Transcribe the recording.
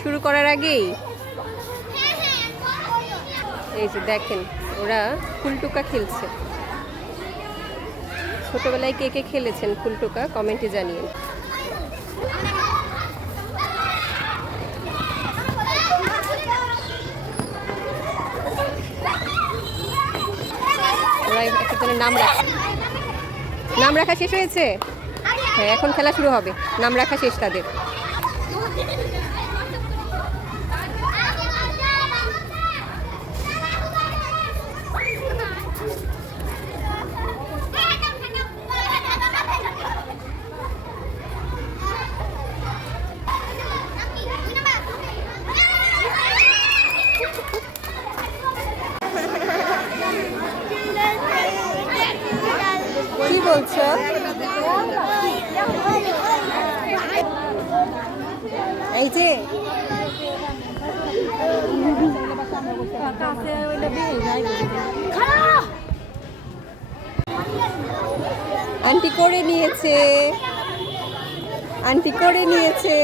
শুরু করার আগেই এই যে দেখেন ওরা ফুলটুকা খেলছে। ছোটবেলায় কে কে খেলেছেন ফুলটুকা কমেন্টে জানিয়ে। ওরা একজনের নাম রাখা শেষ হয়েছে। হ্যাঁ, এখন খেলা শুরু হবে। নাম রাখা শেষ তাদের। কি বলছো? এই যে আন্টি করে নিয়েছে, আন্টি করে নিয়েছে।